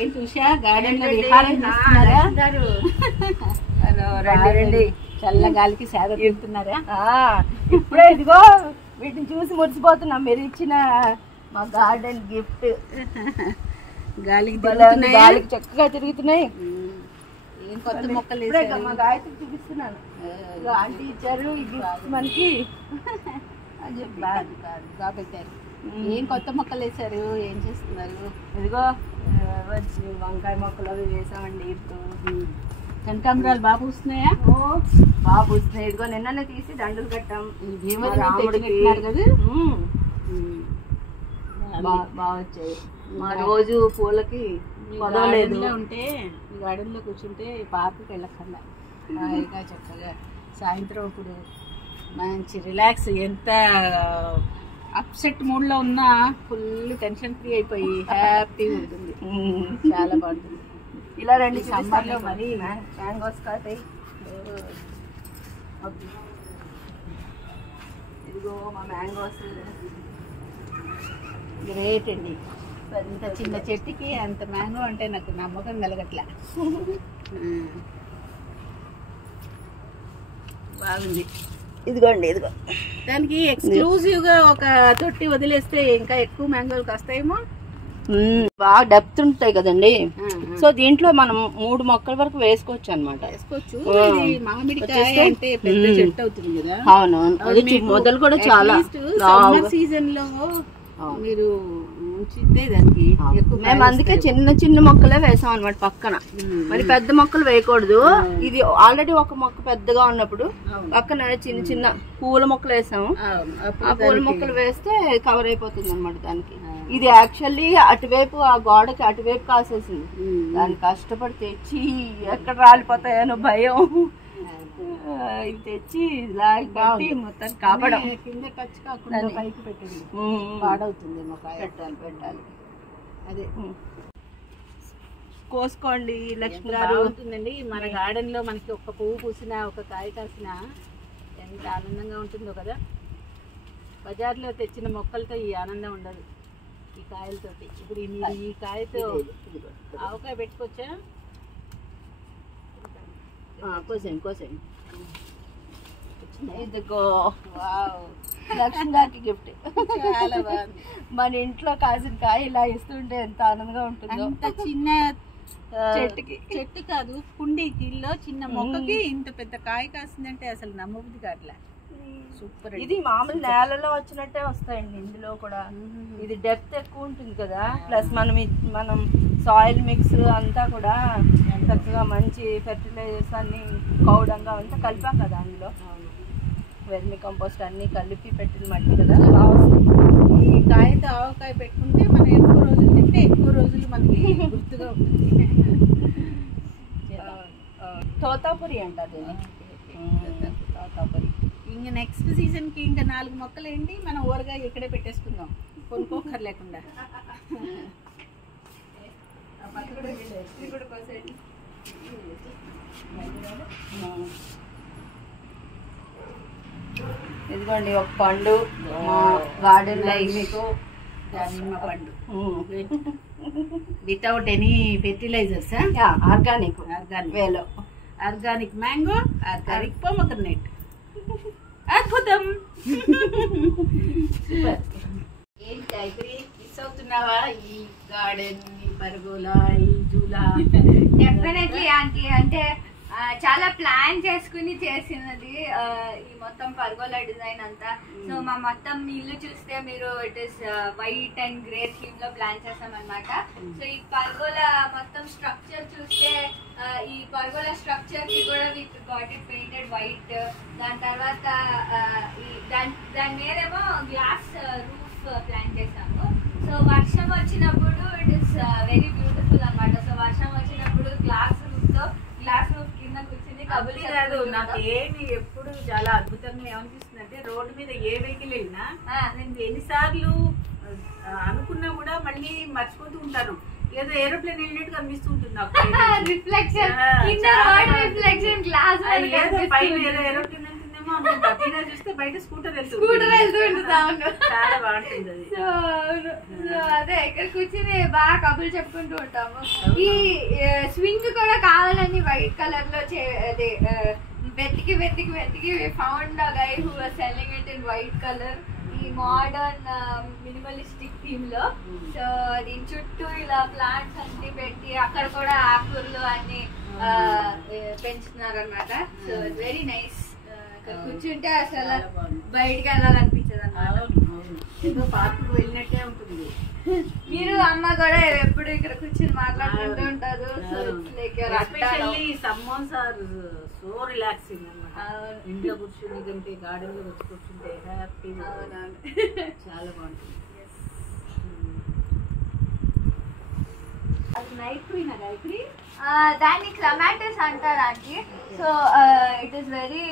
ఏం చూసా గార్డెన్ లో విహారం చేస్తున్నారా? రండి చల్ల గాలికి సేద తీరుతున్నారా? ఇప్పుడే ఇదిగో వీటిని చూసి మురిసిపోతున్నాం. మీరు ఇచ్చిన మా గార్డెన్ గిఫ్ట్. గాలికి చక్కగా తిరుగుతున్నాయి. ఏం కొత్త మొక్కలు మా గాయత్రికి చూపిస్తున్నాను. ఆంటీ ఇచ్చారు ఈ గిఫ్ట్ మనకి అని చెప్పి బాగా పెట్టారు. ఏం కొత్త మొక్కలు వేసారు? ఏం చేస్తున్నారు? ఇదిగో వంకాయ మొక్కలు అవి వేసామండి. ఇప్పుడు కనకాంబరాలు బాగా పూస్తున్నాయా? బాగా పూస్తున్నాయి. ఇదిగో నిన్ననే తీసి దండలు కట్టాం. భీమవరం కదా, బాగా వచ్చాయి. మా రోజు పూలకి ఉంటే ఈ గార్డెన్ లో కూర్చుంటే పార్కుకి వెళ్ళకుండా హాయిగా చక్కగా సాయంత్రం ఇప్పుడు మంచి రిలాక్స్. ఎంత అప్సెట్ మూడ్ లో ఉన్నా ఫుల్ టెన్షన్ ఫ్రీ అయిపోయి హ్యాపీగా ఉంటుంది. చాలా బాగుంటుంది. ఇలా రండి. సమ్మర్ లో మరి మ్యాంగోస్ కాస్తాయి. ఇదిగో మా మ్యాంగోస్ గ్రేట్ అండి. అంత చిన్న చెట్టుకి అంత మ్యాంగో అంటే నాకు నమ్మకం కలగట్లా. బాగుంది. ఇదిగోండి ఇదిగో దానికి ఎక్స్క్లూజివ్ గా ఒక తొట్టి వదిలేస్తే ఇంకా ఎక్కువ మ్యాంగోలు కాస్తాయేమో. బాగా డెప్త్ ఉంటాయి కదండి. సో దీంట్లో మనం 3 మొక్కల వరకు వేసుకోవచ్చు అనమాట. వేసుకోవచ్చు. మామిడికాయ అంటే పెద్ద చెట్టు అవుతుంది కదా. అవునవును. మొదలు కూడా చాలా సమ్మర్ సీజన్ లో మీరు ఉంచితే దానికి మేము అందుకే చిన్న చిన్న మొక్కలే వేసాం అనమాట పక్కన. మరి పెద్ద మొక్కలు వేయకూడదు. ఇది ఆల్రెడీ ఒక మొక్క పెద్దగా ఉన్నప్పుడు పక్కన చిన్న చిన్న పూల మొక్కలు వేసాము. ఆ పూల మొక్కలు వేస్తే కవర్ అయిపోతుంది అనమాట దానికి. ఇది యాక్చువల్లీ అటువైపు ఆ గోడకి అటువైపు కాసేసింది. దాన్ని కష్టపడి తెచ్చి ఎక్కడ రాలిపోతాయనో భయం. ఇది తెచ్చి మొత్తం కాపాడం. కింద ఖర్చు కాకుండా పైకి పెట్టండి, పాడవుతుంది. పెట్టాలి. అదే కోసుకోండి లక్ష్మి గారు. అవుతుందండి. మన గార్డెన్ లో మనకి ఒక పువ్వు పూసినా ఒక కాయ కాసినా ఎంత ఆనందంగా ఉంటుందో కదా. బజార్లో తెచ్చిన మొక్కలతో ఈ ఆనందం ఉండదు. ఈ కాయలతోటి ఇప్పుడు మీరు ఈ కాయతో ఆవకాయ పెట్టుకోవచ్చా? కోసేయండి. ఇదిగో లక్ష్మి గారికి గిఫ్ట్. చాలా బాగుంది. మన ఇంట్లో కాసిన కాయ ఇలా ఇస్తుంటే ఎంత ఆనందంగా ఉంటుందో. అంత చిన్న చెట్టు కాదు, కుండీకిలో చిన్న మొక్కకి ఇంత పెద్ద కాయ కాసిందంటే అసలు నమ్మబుద్ధి కావట్లే. సూపర్. ఇది మామూలు నేలలో వచ్చినట్టే వస్తాయండి. ఇందులో కూడా ఇది డెప్త్ ఎక్కువ ఉంటుంది కదా. ప్లస్ మనం సాయిల్ మిక్స్ అంతా కూడా చక్కగా మంచి ఫెర్టిలైజర్స్ అన్ని కౌడంగా అంతా కలిపాం కదా. అందులో వెర్మి కంపోస్ట్ అన్ని కలిపి పెట్టిన మట్టి కదా. ఈ కాయతో ఆవకాయ పెట్టుకుంటే మనం ఎక్కువ రోజులు తింటే ఎక్కువ రోజులు మనకి గుర్తుగా ఉంటుంది. తోతాపురి అంటారు. తోతాపురి. ఇంకా నెక్స్ట్ సీజన్ కి ఇంకా 4 మొక్కలు ఏంటి మనం ఊరగా ఇక్కడే పెట్టేసుకుందాం, కొనుక్కోకర్ లేకుండా. ఇదిగోండి ఒక పండు గార్డెన్ లో మీకు దానిమ్మ పండు వితౌట్ ఎనీ ఫెర్టిలైజర్స్. ఆర్గానిక్ వేలో ఆర్గానిక్ మ్యాంగో, ఆర్గానిక్ పొమగ్రనేట్. అద్భుతం. ఏంటి గాయత్రి మిస్ అవుతున్నావా ఈ గార్డెన్, ఈ పర్గోలా, ఈ జూలా? Definitely aunty. అంటే చాలా ప్లాన్ చేసుకుని చేసినది ఈ మొత్తం పర్గోలా డిజైన్ అంతా. సో మా మొత్తం ఇల్లు చూస్తే మీరు it is white and grey theme లో ప్లాన్ చేసాం అనమాట. సో ఈ పర్గోలా మొత్తం స్ట్రక్చర్ చూస్తే ఈ పర్గోలా స్ట్రక్చర్ కి కూడా we got it painted white. దాని తర్వాత దాని మీదేమో గ్లాస్ రూఫ్ ప్లాన్ చేసాము. సో వర్షం వచ్చినప్పుడు ఇట్ ఇస్ వెరీ బ్యూటిఫుల్ అనమాట. సో వర్షం వచ్చినప్పుడు గ్లాస్ రూఫ్ కింద కూర్చుని కబులి కాదు. నాకు ఏమి ఎప్పుడు చాలా అద్భుతంగా ఏమనిపిస్తుంది అంటే రోడ్డు మీద ఏ వెహికల్ వెళ్ళినా నేను ఎన్నిసార్లు అనుకున్నా కూడా మళ్ళీ మర్చిపోతూ ఉంటాను. ఏదో ఏరోప్లేన్ వెళ్ళినట్టు కనిపిస్తూ ఉంటుంది నాకు. రిఫ్లెక్షన్ గ్లాస్ ఏదో పైన ఏదో ఏరోప్లేన్ వెళ్తుందేమో ప్రతిగా చూస్తే బయట స్కూటర్ వెళ్తూ చాలా బాగుంటుంది అది. సో అదే ఇక్కడ కూర్చుని బాగా కబుర్లు చెప్పుకుంటూ ఉంటాము. ఈ స్వింగ్ కూడా కావాలని వైట్ కలర్ లో అదే వెతికి వెతికి వెతికి found a guy who was selling it in white colour ఈ మోడర్న్ మినిమలిస్టిక్ థీమ్ లో. సో దీని చుట్టూ ఇలా ప్లాంట్స్ అన్ని పెట్టి అక్కడ కూడా ఆకుకూరలు అన్ని పెంచుతున్నారు అనమాట. So it's very nice. కూర్చుంటే అసలు బయటికి వెళ్ళాలనిపించదు అన్నమాట. ఏదో పార్కు వెళ్ళినట్టే ఉంటుంది. మీరు అమ్మ కూడా ఎప్పుడు ఇక్కడ కూర్చొని మాట్లాడుకుంటూ ఉంటారు. Especially summers are so relaxing అన్నమాట. ఇంట్లో కూర్చుని కంటే గార్డెన్ లో వచ్చి కూర్చుంటే హ్యాపీగా చాలా బాగుంటుంది. అది నైట్ క్వీన్ గాయత్రి, దాన్ని క్లమాటిస్ అంటారండి. So it is very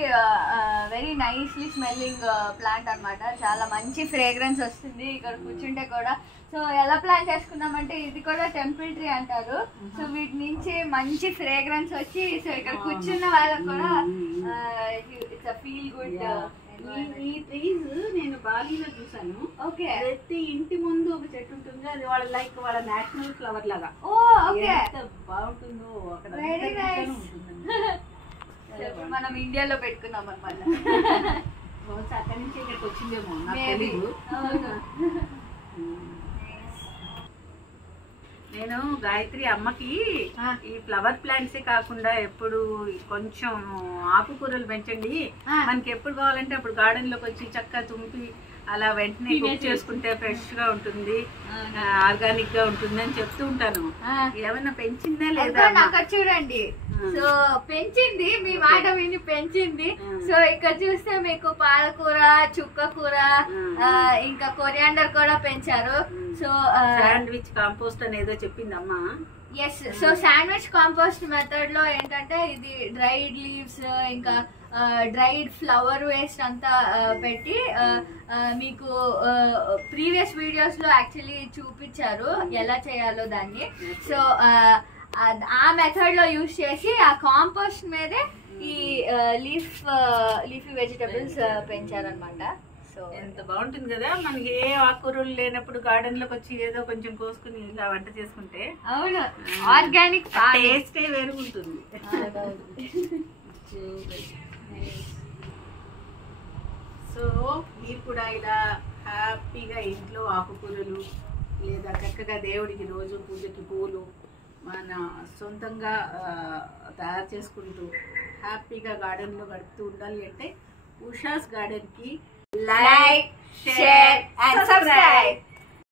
very nicely smelling plant అనమాట. చాలా మంచి ఫ్రేగ్రెన్స్ వస్తుంది ఇక్కడ కూర్చుంటే కూడా. సో ఎలా ప్లాన్ చేసుకున్నామంటే ఇది కూడా టెంపుల్ ట్రీ అంటారు. సో వీటి నుంచి మంచి ఫ్రేగ్రెన్స్ వచ్చి సో ఇక్కడ కూర్చున్న వాళ్ళకి కూడా ఇట్స్ అ ఫీల్ గుడ్. ఈ ట్రీస్ నేను బాలీలో చూసాను. ఓకే, ప్రతి ఇంటి ముందు ఒక చెట్టు ఉంటుంది. అది వాళ్ళ లైక్ వాళ్ళ నేషనల్ ఫ్లవర్ లాగా. ఓ ఓకే, బాగుంటుందో అక్కడ. Very nice. మనం ఇండియాలో పెట్టుకున్నాం అనమాట. అక్కడి నుంచి ఇక్కడికి వచ్చిందేమో నాకు తెలీదు. నేను గాయత్రి అమ్మకి ఈ ఫ్లవర్ ప్లాంట్సే కాకుండా ఎప్పుడు కొంచెం ఆకుకూరలు పెంచండి, మనకి ఎప్పుడు కావాలంటే అప్పుడు గార్డెన్ లోకి వచ్చి చక్కగా తుంపి అలా వెంటనే కుక్ చేసుకుంటే ఫ్రెష్ గా ఉంటుంది, ఆర్గానిక్ గా ఉంటుంది అని చెప్తూ ఉంటాను. ఏమైనా పెంచిందా లేదా? అక్కడ చూడండి. సో పెంచింది, మీ మాట విని పెంచింది. సో ఇక్కడ చూస్తే మీకు పాలకూర, చుక్క కూర, ఇంకా కొరియాండర్ కూడా పెంచారు. సో శాండ్విచ్ కాంపోస్ట్ అనేదో చెప్పిందమ్మా. Yes, so sandwich compost method లో ఏంటంటే ఇది డ్రైడ్ లీవ్స్ ఇంకా డ్రైడ్ ఫ్లవర్ వేస్ట్ అంతా పెట్టి మీకు ప్రీవియస్ వీడియోస్ లో యాక్చువల్లీ చూపించారు ఎలా చేయాలో దాన్ని. సో ఆ మెథడ్ లో యూజ్ చేసి ఆ కాంపోస్ట్ మీదే ఈ లీఫీ వెజిటబుల్స్ పెంచారనమాట. సో ఎంత బాగుంటుంది కదా. మనకి ఏ ఆకుకూరలు లేనప్పుడు గార్డెన్ లోకి వచ్చి ఏదో కొంచెం కోసుకుని ఇలా వంట చేసుకుంటే అవును, ఆర్గానిక్ టేస్టే వేరుగుంటుంది. సో మీరు కూడా ఇలా హ్యాపీగా ఇంట్లో ఆకుకూరలు లేదా చక్కగా దేవుడికి రోజు పూజకి పూలు మన సొంతంగా తయారు చేసుకుంటూ హ్యాపీగా గార్డెన్లో గడుపుతూ ఉండాలి అంటే Usha's గార్డెన్కి like, share and subscribe.